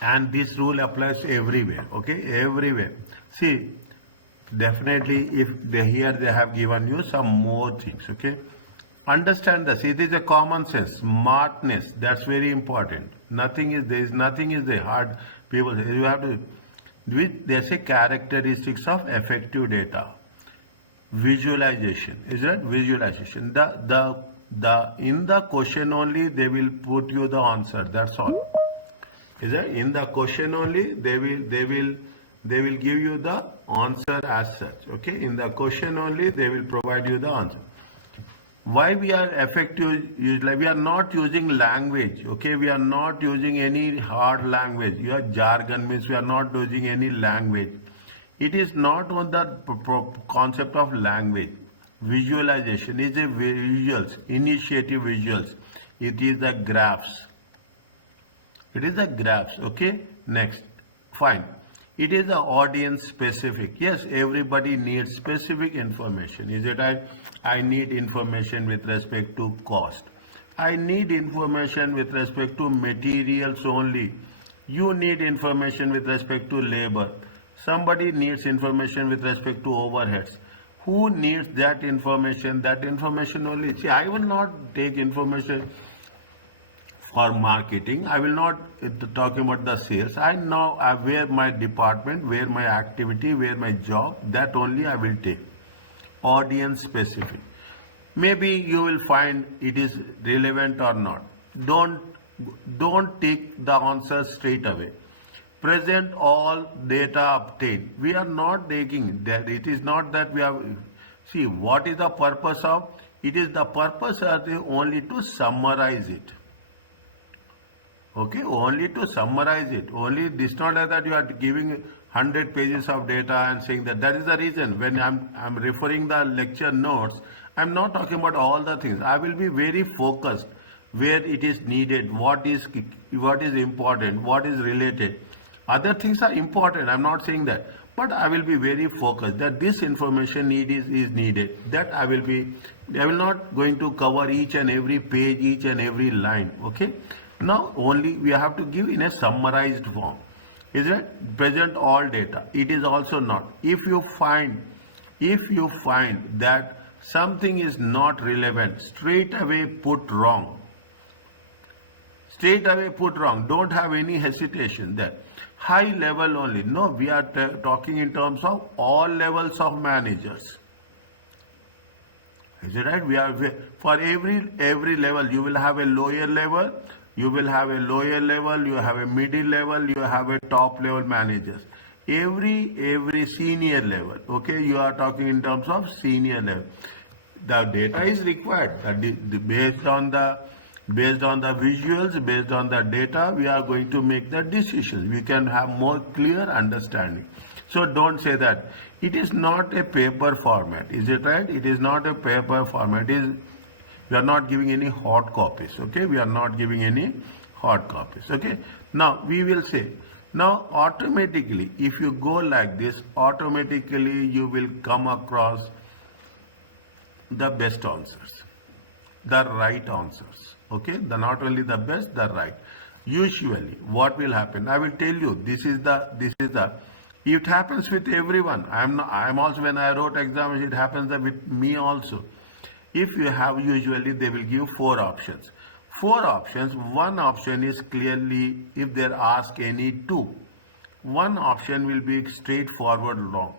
and this rule applies everywhere. Okay, everywhere. See, definitely if here they have given you some more things. Okay, understand this. It is a common sense, smartness. That's very important. Nothing is there. Is nothing is the hard. People say you have to. They say characteristics of effective data. Visualization. Is that visualization? The in the question only they will put you the answer. That's all. Is that in the question only they will give you the answer as such. Okay, in the question only they will provide you the answer. Why we are effective? Like we are not using language. Okay, we are not using any hard language. Your jargon means we are not using any language. It is not on the concept of language. Visualization is a visuals, initiative visuals. It is the graphs. It is the graphs. Okay, next, fine. It is the audience specific. Yes, everybody needs specific information. Is it right? I need information with respect to cost. I need information with respect to materials only. You need information with respect to labor. Somebody needs information with respect to overheads. Who needs that information? That information only. See, I will not take information for marketing. I will not talk about the sales. I know where my department, where my activity, where my job, that only I will take. Audience specific. Maybe you will find it is relevant or not. Don't take the answer straight away. Present all data obtained. We are not taking that. It is not that we have. See, what is the purpose of? It is the purpose of only to summarize it. Okay, only to summarize it. Only this not like that you are giving 100 pages of data and saying that. That is the reason when I'm referring the lecture notes, I'm not talking about all the things. I will be very focused where it is needed, what is important, what is related. Other things are important. I'm not saying that, but I will be very focused that this information is needed. That I will not going to cover each and every page, each and every line. Okay. Now only we have to give in a summarized form. Is it? Present all data. It is also not. If you find that something is not relevant, straight away put wrong. Straight away put wrong. Don't have any hesitation there. High level only. No, we are talking in terms of all levels of managers. Is it right? We are for every level. You will have a lower level. You will have a lower level. You have a middle level. You have a top level managers. Every senior level. Okay, you are talking in terms of senior level. The data is required. Based on the visuals, based on the data, we are going to make the decisions. We can have more clear understanding. So don't say that. It is not a paper format. Is it right? It is not a paper format. We are not giving any hard copies. Okay? We are not giving any hard copies. Okay? Now, we will say, now automatically, if you go like this, automatically you will come across the best answers, the right answers. Okay, not only the best, the right. Usually what will happen, I will tell you, it happens with everyone. I'm also, when I wrote exams, it happens with me also. If you have, usually they will give 4 options. 4 options. One option is clearly, if they ask any 2, one option will be straightforward wrong.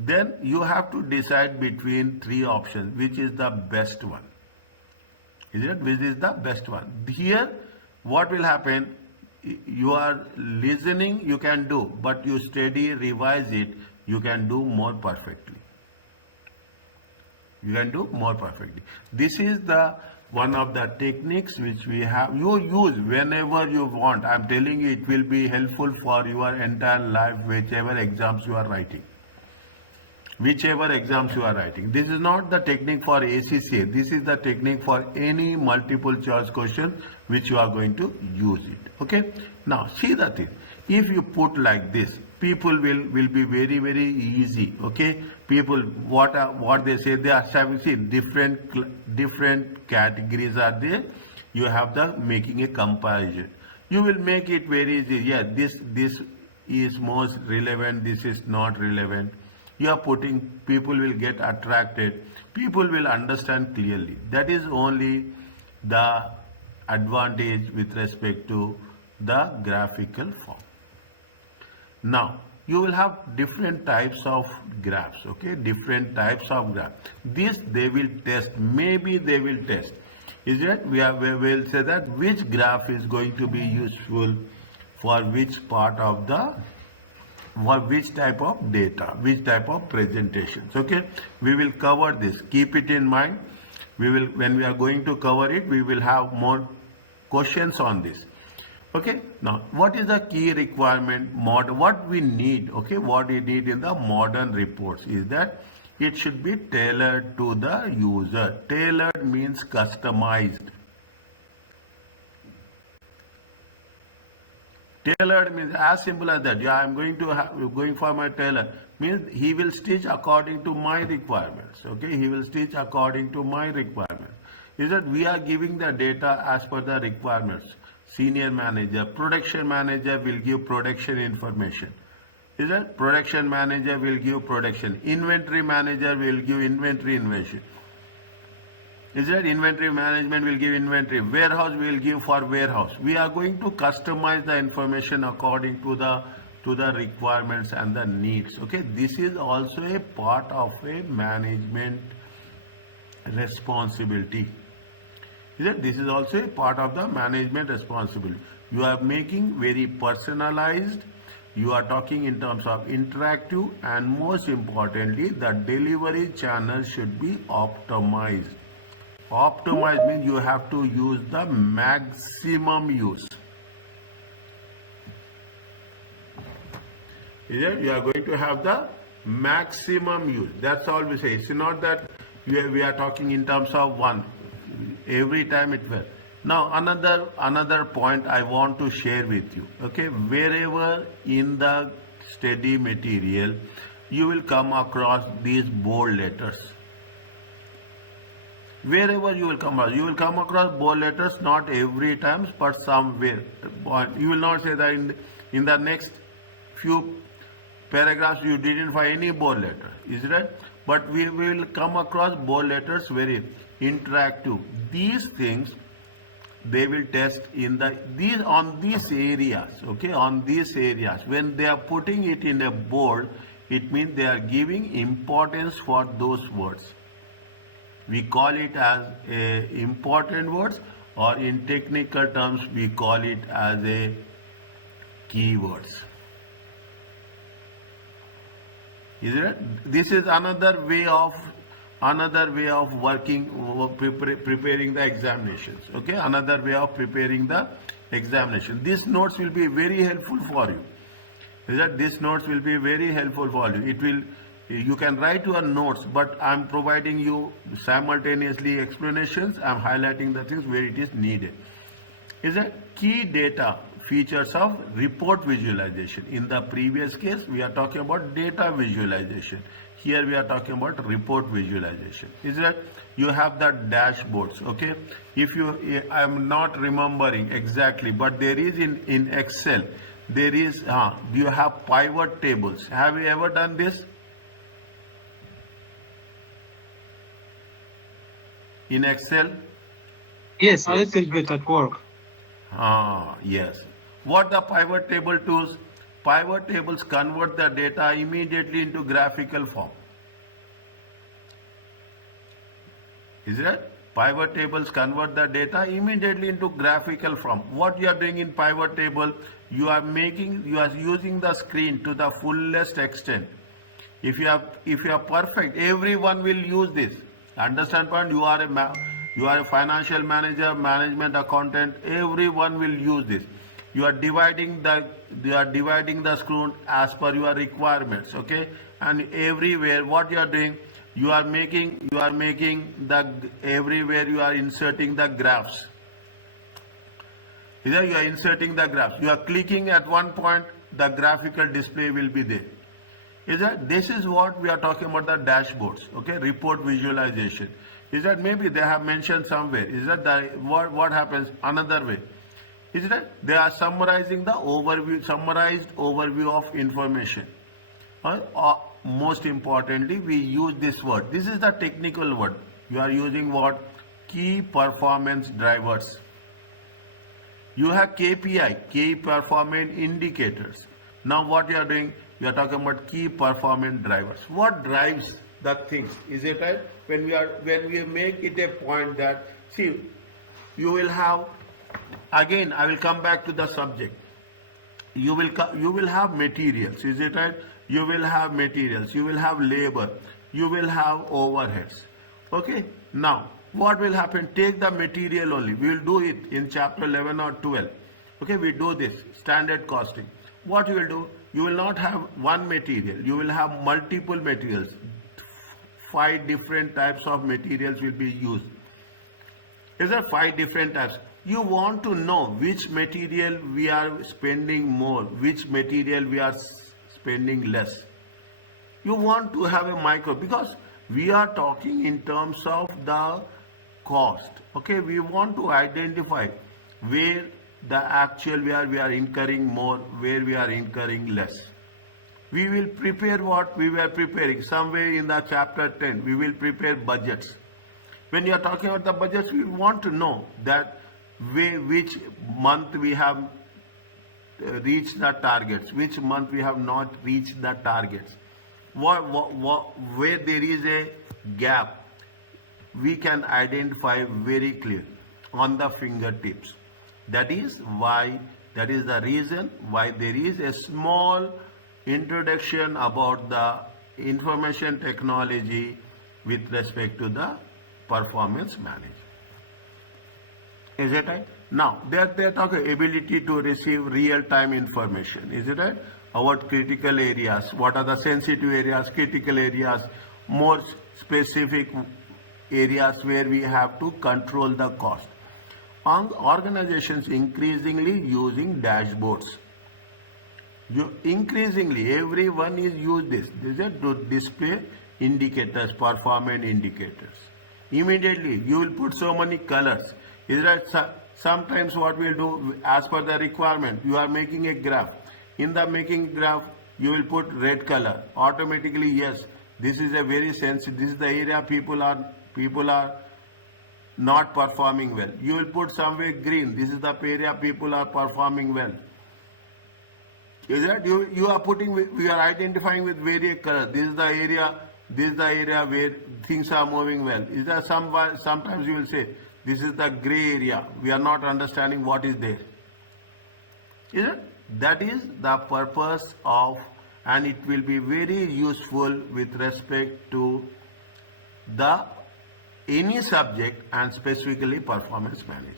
Then you have to decide between 3 options, which is the best one. Is it? Which is the best one? Here, what will happen? You are listening, you can do, but you study, revise it, you can do more perfectly. You can do more perfectly. This is the one of the techniques which we have. You use whenever you want. I'm telling you, it will be helpful for your entire life, whichever exams you are writing. Whichever exams you are writing. This is not the technique for ACCA. This is the technique for any multiple choice question which you are going to use it. Okay. Now see the thing. If you put like this, people will be very, very easy. Okay. People, what they say, they are having, see, different categories are there. You have the making a comparison. You will make it very easy. Yeah, this is most relevant, this is not relevant. You are putting, people will get attracted, people will understand clearly. That is only the advantage with respect to the graphical form. Now, you will have different types of graphs, okay? Different types of graphs. This they will test, maybe they will test. Is it? We will say that which graph is going to be useful for which part of the, for which type of data, which type of presentations, okay? We will cover this, keep it in mind. We will, when we are going to cover it, we will have more questions on this. Okay, now what is the key requirement, what we need, okay, what we need in the modern reports is that it should be tailored to the user. Tailored means customized. Tailored means as simple as that. Yeah, I'm going for my tailor. Means he will stitch according to my requirements. Okay, he will stitch according to my requirements. Is that we are giving the data as per the requirements. Senior manager, production manager will give production information. Is that production manager will give production. Inventory manager will give inventory information. Is that inventory management will give inventory. Warehouse will give for warehouse. We are going to customize the information according to the requirements and the needs. Okay, this is also a part of a management responsibility. This is also a part of the management responsibility. You are making very personalized, you are talking in terms of interactive, and most importantly, the delivery channel should be optimized. Optimized means you have to use the maximum use. You are going to have the maximum use. That's all we say. It's not that we are talking in terms of one. Every time it will. Now another point I want to share with you. Okay, wherever in the study material you will come across these bold letters. Wherever you will come across bold letters, not every time, but somewhere. You will not say that in the next few paragraphs you didn't find any bold letter. Is it right? But we will come across bold letters very interactive. These things they will test in on these areas, okay, on these areas. When they are putting it in a bold, it means they are giving importance for those words. We call it as important words, or in technical terms we call it as a keywords. Is it? This is another way of working, preparing the examinations. Okay, another way of preparing the examination. These notes will be very helpful for you. Is that these notes will be very helpful for you. It will, you can write your notes, but I'm providing you simultaneously explanations. I'm highlighting the things where it is needed. Is that key data features of report visualization. In the previous case, we are talking about data visualization. Here we are talking about report visualization. Is that you have the dashboards, okay? If you, I am not remembering exactly, but there is in Excel, there is, you have pivot tables. Have you ever done this? In Excel? Yes, a little bit at work. Yes. What the pivot table does? Pivot tables convert the data immediately into graphical form. Is it? Pivot tables convert the data immediately into graphical form. What you are doing in pivot table, you are using the screen to the fullest extent. If you are perfect, everyone will use this. Understand point? You are a financial manager, management accountant, everyone will use this. You are dividing the screen as per your requirements, okay? And everywhere what you are doing, you are making the, everywhere you are inserting the graphs. Either you are inserting the graphs, you are clicking at one point, the graphical display will be there. Is that this is what we are talking about, the dashboards, okay? Report visualization. Is that maybe they have mentioned somewhere? Is that what happens another way? Is that they are summarizing the overview, summarized overview of information. Most importantly, we use this word. This is the technical word. You are using what? Key performance drivers. You have KPI, key performance indicators. Now what you are doing? You are talking about key performance drivers. What drives the things? Is it right? When we make it a point that, see, you will have, again I will come back to the subject. You will have materials. Is it right? You will have materials. You will have labor. You will have overheads. Okay. Now what will happen? Take the material only. We will do it in chapter 11 or 12. Okay, we do this standard costing. What you will do? You will not have one material. You will have multiple materials. 5 different types of materials will be used. Is there 5 different types? You want to know which material we are spending more, which material we are spending less. You want to have a micro, because we are talking in terms of the cost. Okay, we want to identify where the actual, where we are incurring more, where we are incurring less. We will prepare what we were preparing somewhere in the chapter 10. We will prepare budgets. When you are talking about the budgets, we want to know that which month we have reached the targets, which month we have not reached the targets. Where there is a gap, we can identify very clearly on the fingertips. That is the reason why there is a small introduction about the information technology with respect to the performance management. Is it right? Now, they are talking ability to receive real-time information. Is it right? About critical areas. What are the sensitive areas, critical areas, more specific areas where we have to control the cost. Organizations increasingly using dashboards. Increasingly, everyone is use this. This is to display indicators, performance indicators. Immediately, you will put so many colors. Is that sometimes what we'll do, as per the requirement, you are making a graph. In the making graph, you will put red color. Automatically, yes, this is a very sensitive. This is the area people are not performing well. You will put somewhere green. This is the area people are performing well. Is that you are putting? We are identifying with various colors. This is the area. This is the area where things are moving well. Is there sometimes you will say this is the gray area. We are not understanding what is there. Is it? That is the purpose of, and it will be very useful with respect to the any subject and specifically performance management.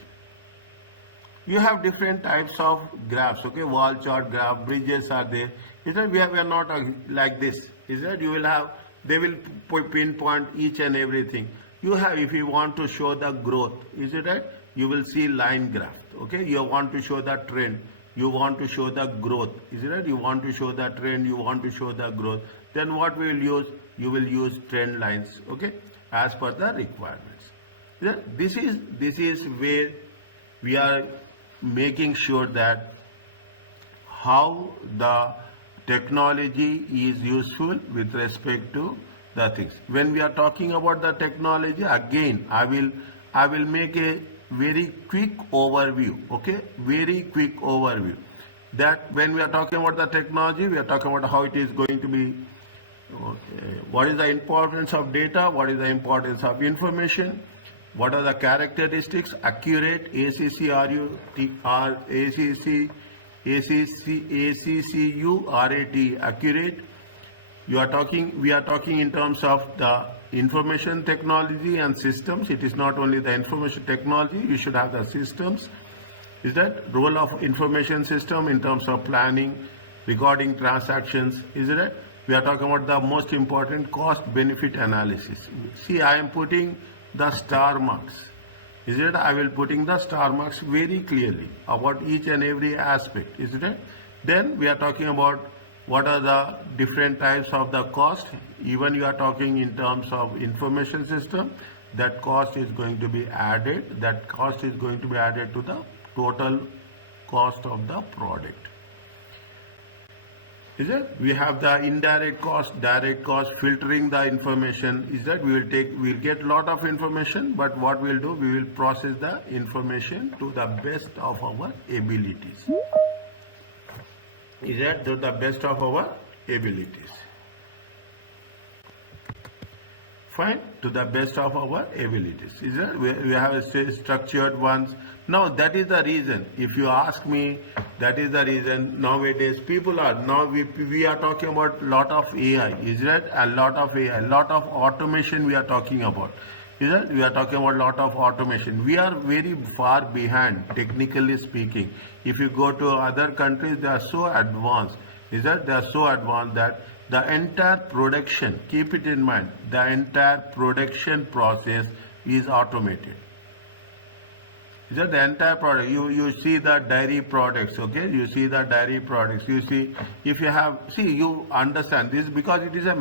You have different types of graphs, okay, wall chart graph, bridges are there. Is that we are not like this. Is that you will have, they will pinpoint each and everything. You have, if you want to show the growth, is it right? You will see line graph, okay? You want to show the trend. You want to show the growth, is it right? You want to show the trend, you want to show the growth. Then what we will use? You will use trend lines, okay, as per the requirements. This is where we are making sure that how the technology is useful with respect to the things. When we are talking about the technology, again, I will make a very quick overview, okay, very quick overview. That when we are talking about the technology, we are talking about how it is going to be, okay, what is the importance of data, what is the importance of information, what are the characteristics, accurate, ACCRU, ACCU, accurate. We are talking in terms of the information technology and systems. It is not only the information technology, you should have the systems. Is that role of information system in terms of planning, recording transactions, is it? We are talking about the most important cost benefit analysis. See, I am putting the star marks. Is it? I will putting the star marks very clearly about each and every aspect. Is it? Then we are talking about what are the different types of the cost. Even you are talking in terms of information system, that cost is going to be added. That cost is going to be added to the total cost of the product. Is it? We have the indirect cost, direct cost, filtering the information. Is that we'll get lot of information, but what we'll do, we will process the information to the best of our abilities. Is that to the best of our abilities? Fine, to the best of our abilities. Is that we have a structured ones. Now that is the reason. If you ask me, that is the reason nowadays people are we are talking about lot of AI. Is that a lot of AI, lot of automation we are talking about. Is that we are talking about lot of automation. We are very far behind technically speaking. If you go to other countries, they are so advanced. Is that they are so advanced that the entire production, keep it in mind, the entire production process is automated. Is that the entire product? You see the dairy products, okay? You see the dairy products. You see, if you have, you understand this because it is a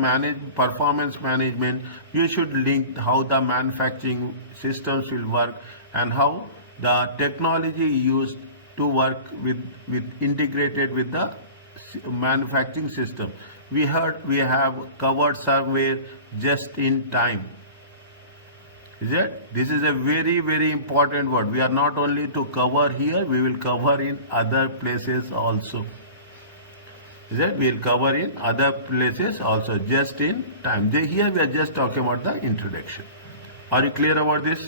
performance management. You should link how the manufacturing systems will work and how the technology used to work with integrated with the manufacturing system. We have covered somewhere just in time. Is it? This is a very, very important word. We are not only to cover here, we will cover in other places also. Is it? We will cover in other places also, just in time. Here we are just talking about the introduction. Are you clear about this?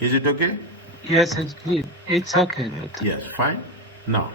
Is it okay? Yes, it's clear. It's okay. Yes, fine. Now,